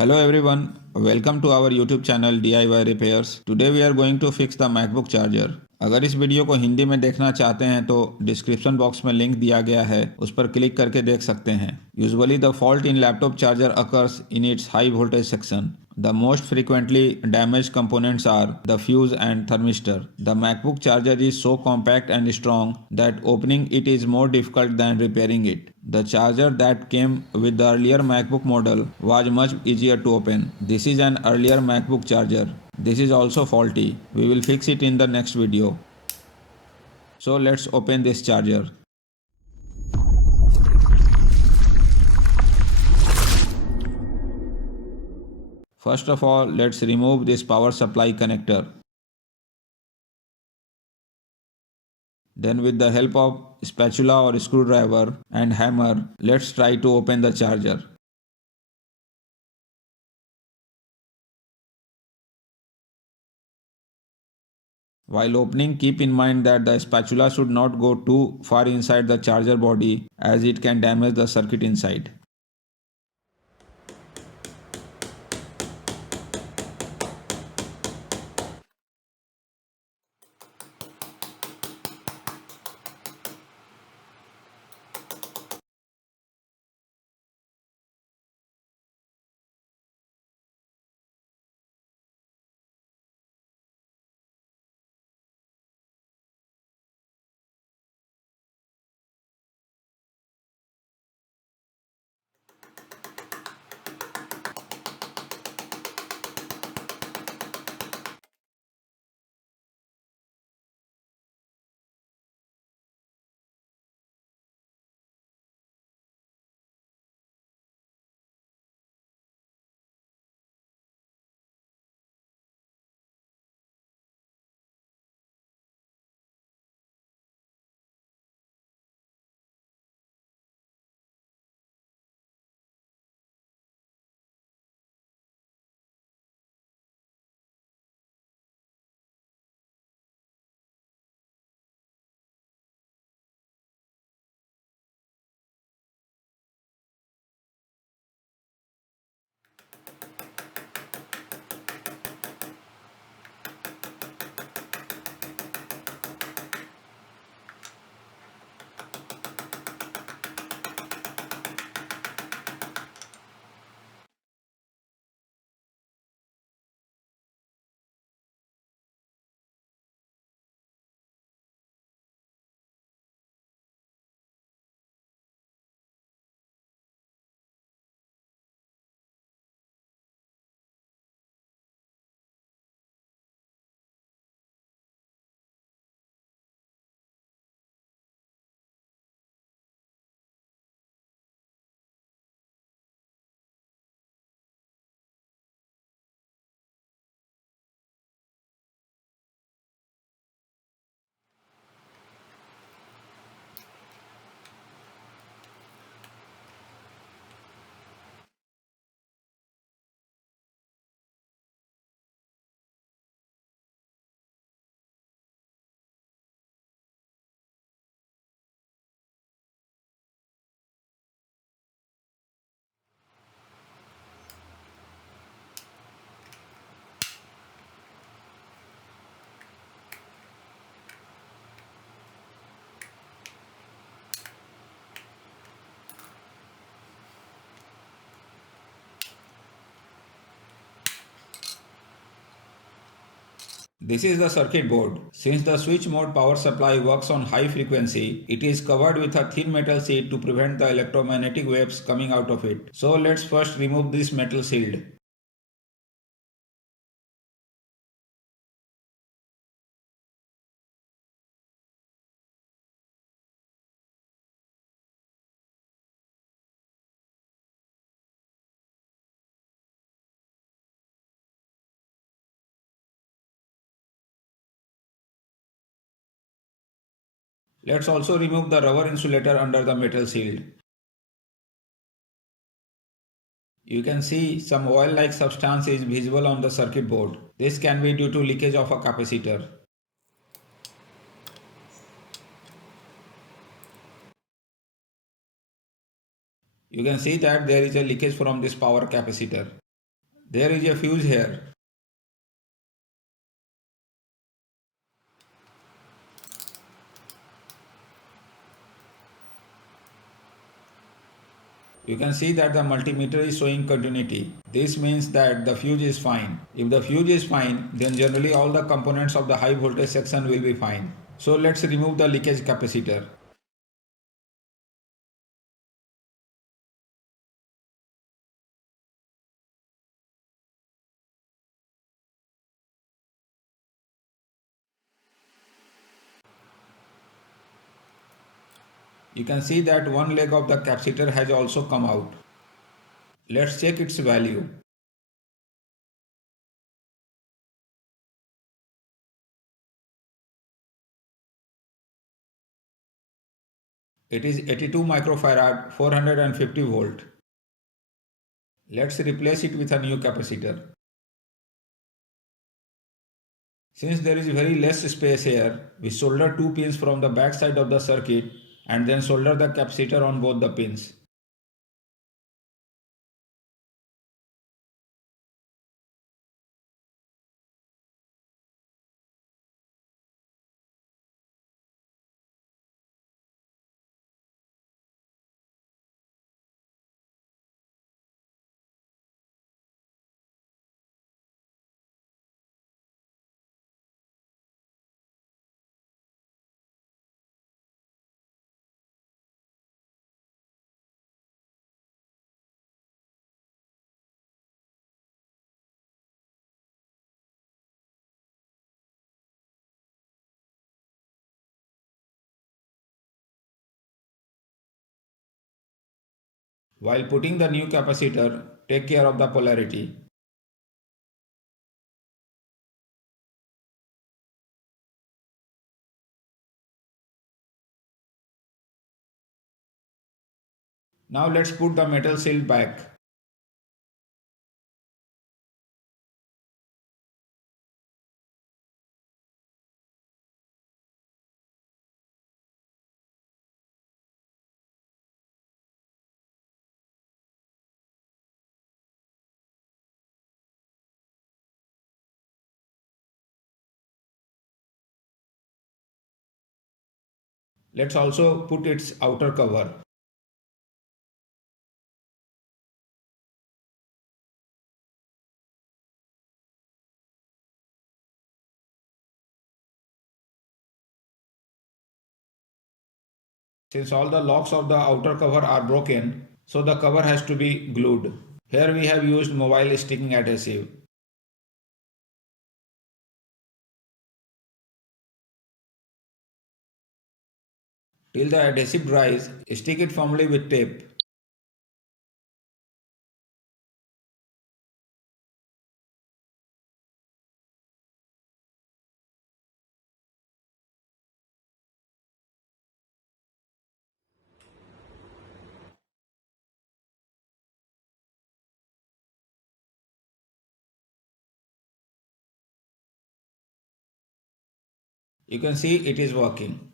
Hello everyone, welcome to our YouTube channel DIY Repairs. Today we are going to fix the MacBook charger. अगर इस video को हिंदी में देखना चाहते हैं तो डिस्क्रिप्शन बॉक्स में लिंक दिया गया है, उस पर क्लिक करके देख सकते हैं. Usually the fault in laptop charger occurs in its high voltage section. The most frequently damaged components are the fuse and thermistor. The MacBook charger is so compact and strong that opening it is more difficult than repairing it. The charger that came with the earlier MacBook model was much easier to open. This is an earlier MacBook charger. This is also faulty. We will fix it in the next video. So let's open this charger. First of all, let's remove this power supply connector. Then with the help of spatula or screwdriver and hammer, let's try to open the charger. While opening, keep in mind that the spatula should not go too far inside the charger body as it can damage the circuit inside. This is the circuit board. Since the switch mode power supply works on high frequency, it is covered with a thin metal sheet to prevent the electromagnetic waves coming out of it. So let's first remove this metal shield. Let's also remove the rubber insulator under the metal shield. You can see some oil-like substance is visible on the circuit board. This can be due to leakage of a capacitor. You can see that there is a leakage from this power capacitor. There is a fuse here. You can see that the multimeter is showing continuity. This means that the fuse is fine. If the fuse is fine, then generally all the components of the high voltage section will be fine. So let's remove the leakage capacitor. You can see that one leg of the capacitor has also come out. Let's check its value. It is 82 microfarad, 450 volt. Let's replace it with a new capacitor. Since there is very less space here, we solder two pins from the back side of the circuit and then solder the capacitor on both the pins. While putting the new capacitor, take care of the polarity. Now let's put the metal shield back. Let's also put its outer cover. Since all the locks of the outer cover are broken, so the cover has to be glued. Here we have used mobile sticking adhesive. Till the adhesive dries, stick it firmly with tape. You can see it is working.